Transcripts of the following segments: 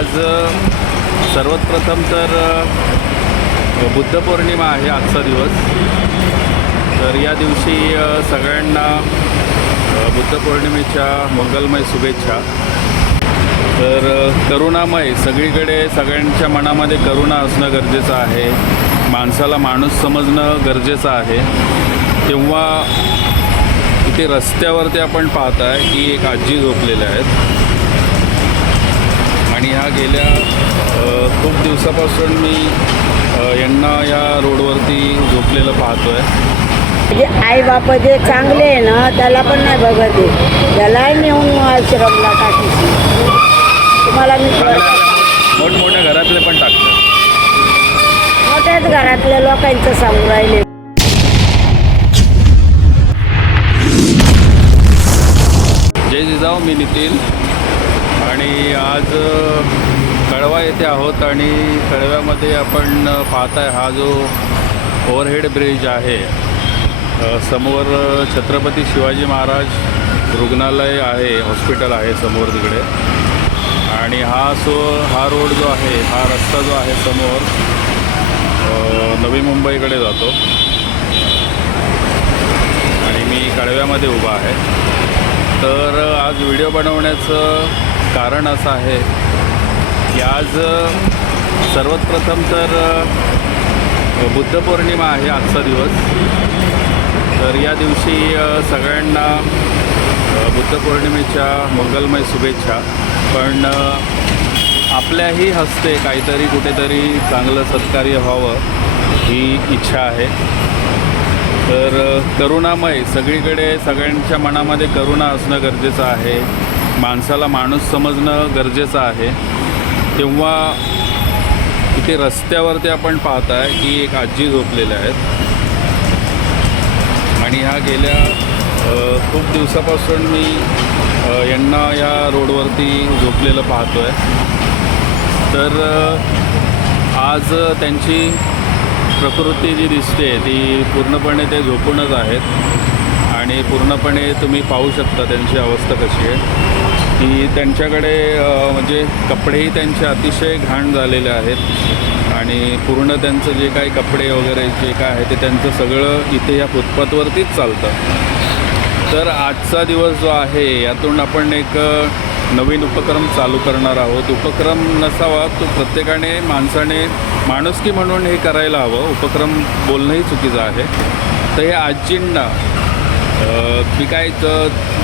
आज सर्वात प्रथम तर बुद्ध पौर्णिमा आहे आजचा दिवस. तर या दिवशी सगळ्यांना बुद्ध पौर्णिमेच्या मंगलमय शुभेच्छा. तर करुणामय सगळीकडे सगळ्यांच्या मनामध्ये करुणा असणं गरजेचं आहे. माणसाला माणूस समजणं गरजेचं आहे. तेव्हा इथे रस्त्यावरती आपण पाहताय की एक आजी झोपलेल्या आहेत. आणि ह्या गेल्या खूप दिवसापासून मी यांना या रोडवरती झोपलेलं पाहतो आहे जे आई बाप जे चांगले आहे ना त्याला पण नाही बघत आहे. त्याला नेऊन आश्रमला टाकीची तुम्हाला मी. मोठमोठ्या घरातले पण टाकतात. मोठ्याच घरातल्या लोकांचं सांगू राहिले. जय जिजाऊ मी नितीन. आणि आज कळवा येथे आहोत आणि कळव्यामध्ये आपण पाहताय हा जो ओव्हरहेड ब्रिज आहे. समोर छत्रपती शिवाजी महाराज रुग्णालय आहे हॉस्पिटल आहे समोर तिकडे. आणि हा सो हा रोड जो आहे हा रस्ता जो आहे समोर नवी मुंबईकडे जातो. आणि मी कळव्यामध्ये उभा आहे. तर आज व्हिडिओ बनवण्याचं कारण असं आहे की आज सर्वात प्रथम तर बुद्ध पौर्णिमा आहे आजचा दिवस. तर या दिवशी सगळ्यांना बुद्ध पौर्णिमेच्या मंगलमय शुभेच्छा. पण आपल्याही हस्ते काहीतरी कुठेतरी चांगलं सत्कार्य व्हावं ही इच्छा आहे. तर करुणामय सगळीकडे सगळ्यांच्या मनामध्ये करुणा असणं गरजेचं आहे. माणसाला माणूस समजणं गरजेचं आहे. तेव्हा इथे रस्त्यावरती आपण पाहताय की एक आजी झोपलेल्या आहेत. आणि ह्या गेल्या खूप दिवसापासून मी यांना या रोडवरती झोपलेलं पाहतो आहे तर आज त्यांची प्रकृती जी दिसते ती पूर्णपणे ते झोपूनच आहेत. आणि पूर्णपणे तुम्ही पाहू शकता त्यांची अवस्था कशी आहे. की त्यांच्याकडे म्हणजे कपडेही त्यांचे अतिशय घाण झालेले आहेत. आणि पूर्ण त्यांचं जे काही कपडे वगैरे जे काय आहे ते त्यांचं सगळं इथे या फुटपाथवरतीच चालतं. तर आजचा दिवस जो आहे यातून आपण एक नवीन उपक्रम चालू करणार आहोत. उपक्रम नसावा तो प्रत्येकाने माणसाने माणुसकी म्हणून हे करायला हवं. उपक्रम बोलणंही चुकीचं आहे. तर हे आजींना मी काय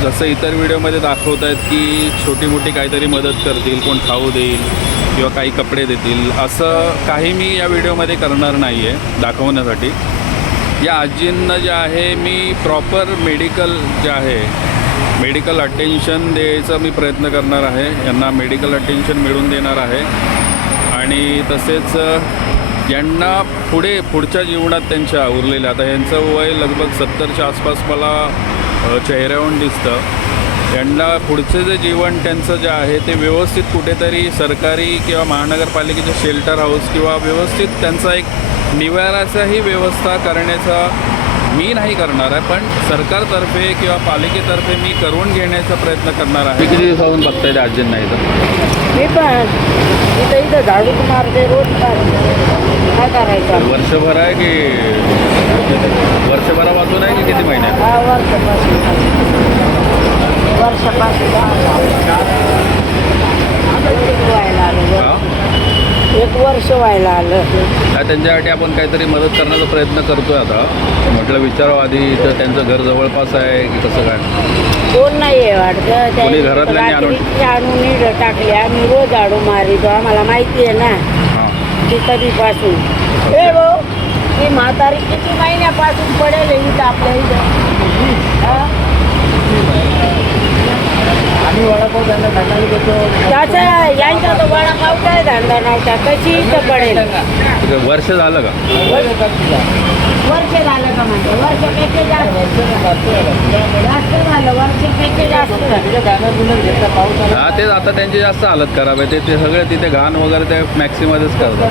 जसं इतर व्हिडिओमध्ये दाखवत आहेत की छोटी मोठी काहीतरी मदत करतील कोण खाऊ देईल किंवा काही कपडे देतील असं काही मी या व्हिडिओमध्ये करणार नाही आहे दाखवण्यासाठी. या आजींना जे आहे मी प्रॉपर मेडिकल जे आहे मेडिकल अटेन्शन द्यायचा मी प्रयत्न करणार आहे. यांना मेडिकल अटेन्शन मिळून देणार आहे. आणि तसेच यांना पुढे पुढच्या जीवनात त्यांच्या उरलेल्या आता यांचं वय लगभग सत्तरच्या आसपास मला चेहऱ्यावरून दिसतं. यांना पुढचं जे जीवन त्यांचं जे आहे ते व्यवस्थित कुठेतरी सरकारी किंवा महानगरपालिकेचे शेल्टर हाऊस किंवा व्यवस्थित त्यांचा एक निवाराचाही व्यवस्था करण्याचा मी नाही करणार आहे पण सरकारतर्फे किंवा पालिकेतर्फे मी करून घेण्याचा प्रयत्न करणार आहे. किती दिवसाहून बघताय त्या आजींना इथं? मी पण इथं इथं झाडू मारते रोज काढते. काय करायचं वर्षभर आहे की वर्षभरापासून आहे की किती महिन्यात हा वर्षापासून. वर्षापासून. एक व्हायला आलं हा? एक वर्ष व्हायला आलं. काय त्यांच्यासाठी आपण काहीतरी मदत करण्याचा प्रयत्न करतोय आता. म्हटलं विचारावं आधी तर त्यांचं घर जवळपास आहे की कसं काय? कोण नाही आहे वाटतं कोणी घरातल्यांनी आणून- रात्रीची आणून इथं टाकली. आम्ही रोज झाडू मारितो आम्हाला माहिती आहे ना. हां. ती कधीपासून. ए भाऊ ती म्हातारी किती महिन्यापासून पडेल इथं आपल्या इथं? हा? त्याचा यांचा तो वडापाव काय धंदा नव्हता? कशी इथं पडेल? ते वर्ष झालं का? वर्ष झालं का जास्त. झालं जास्त. झालं हा तेच आता त्यांची जास्त हालत खराब आहे. ते ते सगळे तिथे घाण वगैरे ते मॅक्सीमध्येच करतात.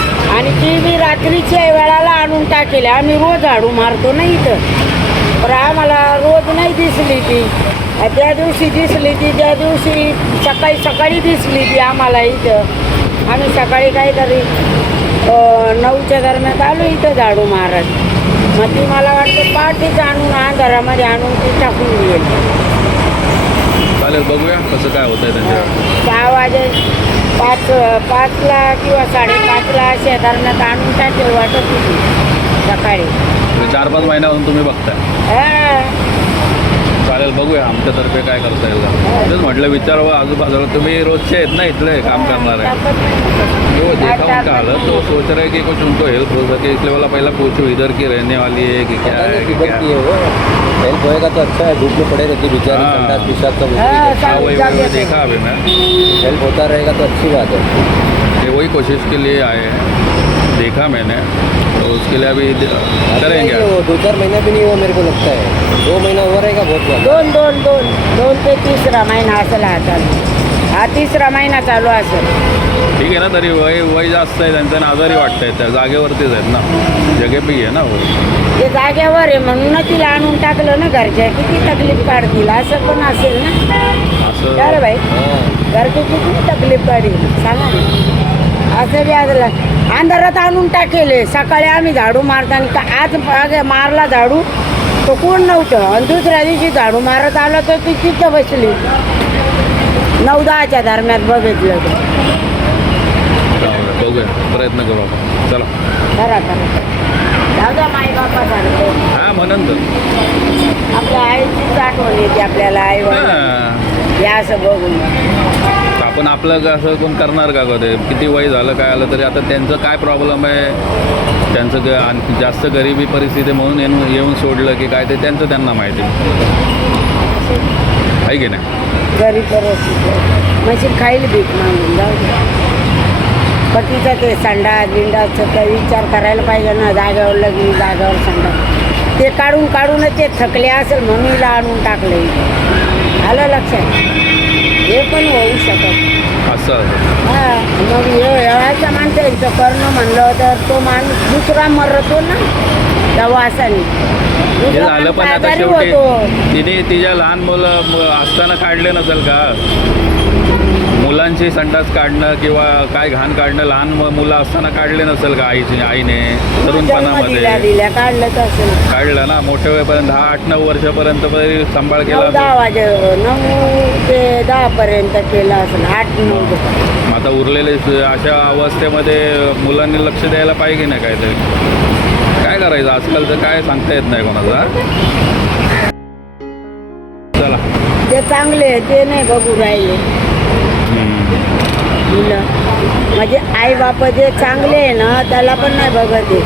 आणि ती मी रात्रीच्या वेळाला आणून टाकेली. आम्ही रोज झाडू मारतो ना इथं. पण आम्हाला रोज नाही दिसली ती. त्या दिवशी दिसली ती त्या दिवशी सकाळी सकाळी दिसली ती आम्हाला इथं. आम्ही सकाळी काहीतरी नऊच्या दरम्यान आलो इथं झाडू मारत. मग ती मला वाटतं पाठीच आणून आंधारामध्ये आणून ती टाकून गेली चालेल बघूया कसं काय होतंय त्यांच्या सहा वाजे पाच पाचला किंवा साडेपाचला अशा दरम्यान आणून टाकेल वाटत होती सकाळी म्हणजे चार पाच महिन्यापासून तुम्ही बघताय हा. चालेल बघूया आमच्यातर्फे काय करता येईल. तेच म्हटलं विचारावं आजूबाजूला. तुम्ही रोजचे आहेत ना इथले काम करणार? आहे टाकत नाही. वो देखा उनका हालत तो. सोच रहे हैं कि कुछ उनको हेल्प हो सके इसलिए वाला पहला पूछो इधर की रहने वाली है कि क्या है कि क्या है. हेल्प होएगा तो अच्छा है धूप में पड़े रहती बेचारी हाँ। संडास पेशाब सब हाँ, हाँ, वही वही देखा अभी मैं. हेल्प होता रहेगा तो अच्छी बात है। ये वही कोशिश के लिए आए हैं। देखा मैंने तो उसके लिए अभी करेंगे। वो दो चार महीना भी नहीं हुआ मेरे को लगता है। दो महीना हुआ रहेगा बहुत दोन दोन दोन दोन ते तिसरा महिना असेल हा चालू. हा तिसरा महिना चालू असेल. ठीक आहे ना तरी वय वय जास्त आहे त्यांचं आजारी वाटतंय त्या जागेवरतीच आहेत ना. जगे पी आहे ना वो ते जाग्यावर आहे म्हणून तिला आणून टाकलं ना घरच्या किती तकलीफ काढतील असं पण असेल ना. असं बाई. हाँ. घरचे किती तकलीफ काढील सांगा ना. असं बी अंधारात आणून टाकेले. सकाळी आम्ही झाडू मारताना आज मारला झाडू. तो कोण नव्हतं. आणि दुसऱ्या दिवशी झाडू मारत आलं तर ती तिथं बसली. नऊ दहाच्या दरम्यान बघितलं तर बघूया. प्रयत्न करू आपण. चला. जाऊ द्या माई बापा हां म्हणून तर. आपल्या आईचीच आठवण येते आपल्याला आई. हे असं बघून. आपण आपलं असं कोण करणार का ते? किती वय झालं काय आलं तरी आता त्यांचं काय प्रॉब्लेम आहे? त्यांचं आणखी जास्त गरिबी परिस्थिती म्हणून येऊन येऊन सोडलं की काय ते त्यांचं त्यांना माहिती. आहे की नाही? घरी परिस्थिती. मशीन खाईल भीक मागून जाऊ पतीचं ते सांडा बिंडाचं काही विचार करायला पाहिजे ना जागेवर लगी जागेवर सांडा. ते काढून काढूनच ते थकले असेल म्हणून आणून टाकलं आलं लक्षात? हे पण होऊ शकत. असं हा मग हे एवढ्याच्या माणसांचं करणं म्हणलं तर तो माणूस दुसरा मरतो ना हे दुसरा झालं पण माणूस आता आजारी शेवटी. होतो. तिने तिच्या लहान मुलं म- असताना काढले नसेल का? मुलांची संडास काढणं किंवा काय घाण काढणं लहान मुलं असताना काढले नसेल का आईची आईने? तरुणपणामध्ये? काढलं तर ना? मोठ्या वेळपर्यंत दहा आठ नऊ वर्षापर्यंत तरी सांभाळ केला दहा असेल. वाजे नऊ ते दहा पर्यंत केलं असेल आठ नऊ आता उरलेले अशा अवस्थेमध्ये मुलांनी लक्ष द्यायला पाहिजे नाही काहीतरी. काय करायचं? आजकालचं काय सांगता येत नाही कोणाचा चला. ते चांगले ते नाही बघू राहिले. मुलं म्हणजे आई बाप जे चांगले आहे ना त्याला पण नाही बघत आहे.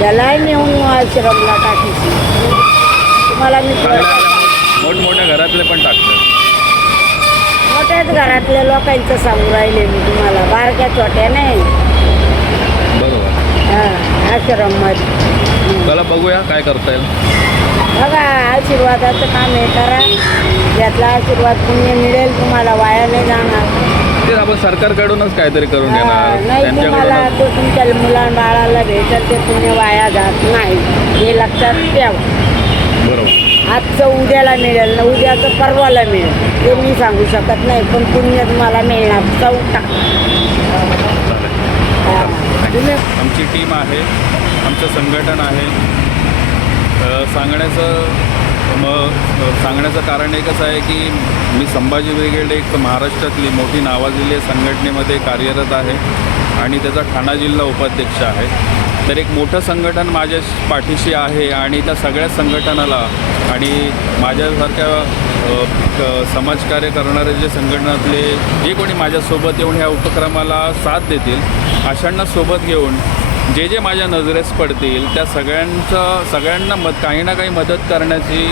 त्यालाही नेऊन आश्रमला टाकीची तुम्हाला मी. मोठमोठ्या घरातले पण टाकतात. मोठ्याच घरातल्या लोकांचं सांगू राहिले मी तुम्हाला. बारक्या छोट्या नाही. बरोबर. हा आश्रममध्ये. चला बघूया काय करता येईल. बघा आशीर्वादाचं काम आहे करा. यातला आशीर्वाद पुण्य मिळेल तुम्हाला वाया नाही जाणार. ते आपण सरकारकडूनच काहीतरी करून घेणार नाही तुम्हाला त्यांच्याकडून तो तुमच्या मुला बाळाला भेटेल ते पुण्य वाया जात नाही. हे लक्षात ठेवा. बरोबर. आजचं उद्याला मिळेल ना उद्याचं परवाला मिळेल. ते मी सांगू शकत नाही पण पुण्य तुम्हाला मिळणार. चौथा. हा. तुम्ही आमची टीम आहे आमचं संघटन आहे. अ, सांगण्याचं मग सांगण्याचं कारण एकच आहे की मी संभाजी ब्रिगेड एक महाराष्ट्रातली मोठी नावाजलेली संघटनेमध्ये कार्यरत आहे आणि त्याचा ठाणा जिल्हा उपाध्यक्ष आहे. तर एक मोठं संघटन माझ्या पाठीशी आहे आणि त्या सगळ्या संघटनाला आणि माझ्यासारख्या समाजकार्य करणारे जे संघटनातले जे कोणी माझ्यासोबत येऊन ह्या उपक्रमाला साथ देतील अशांना सोबत घेऊन जे जे माझ्या नजरेस पडतील त्या सगळ्यांचं सगळ्यांना मद काही ना काही मदत करण्याची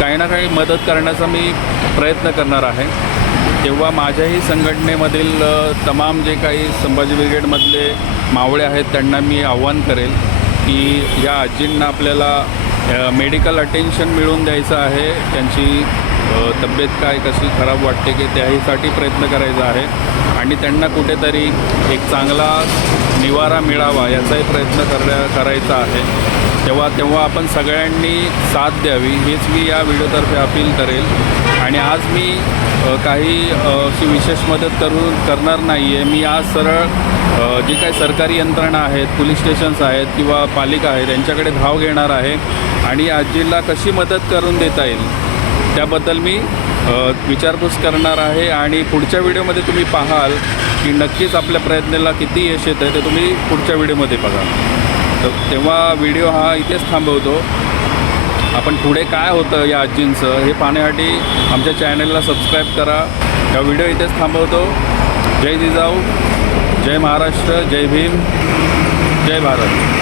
काही ना काही मदत करण्याचा मी प्रयत्न करणार आहे. तेव्हा माझ्याही संघटनेमधील तमाम जे काही संभाजी ब्रिगेडमधले मावळे आहेत त्यांना मी आव्हान करेल की या आजींना आपल्याला मेडिकल अटेन्शन मिळवून द्यायचं आहे. त्यांची तब्येत काय कशी खराब वाटते की त्याहीसाठी प्रयत्न करायचा आहे. आणि त्यांना कुठेतरी एक चांगला निवारा मिळावा याचाही प्रयत्न करण्या करायचा आहे. तेव्हा तेव्हा आपण सगळ्यांनी साथ द्यावी हेच मी या व्हिडिओतर्फे अपील करेल. आणि आज मी काही अशी विशेष मदत करू करणार नाही आहे मी आज सरळ जी काही सरकारी यंत्रणा आहेत पोलीस स्टेशन्स आहेत किंवा पालिका आहेत त्यांच्याकडे धाव घेणार आहे. आणि आजीला कशी मदत करून देता येईल त्याबद्दल मी विचारपूस करणार आहे आणि पुढच्या व्हिडिओमध्ये तुम्ही पाहाल की नक्कीच आपल्या प्रयत्नाला किती यश येतं आहे ते तुम्ही पुढच्या व्हिडिओमध्ये बघा. तर तेव्हा व्हिडिओ हा इथेच थांबवतो. आपण पुढे काय होतं या आजींचं हे पाहण्यासाठी आमच्या चॅनलला सबस्क्राईब करा. या व्हिडिओ इथेच थांबवतो. जय जिजाऊ जय महाराष्ट्र जय भीम जय भारत.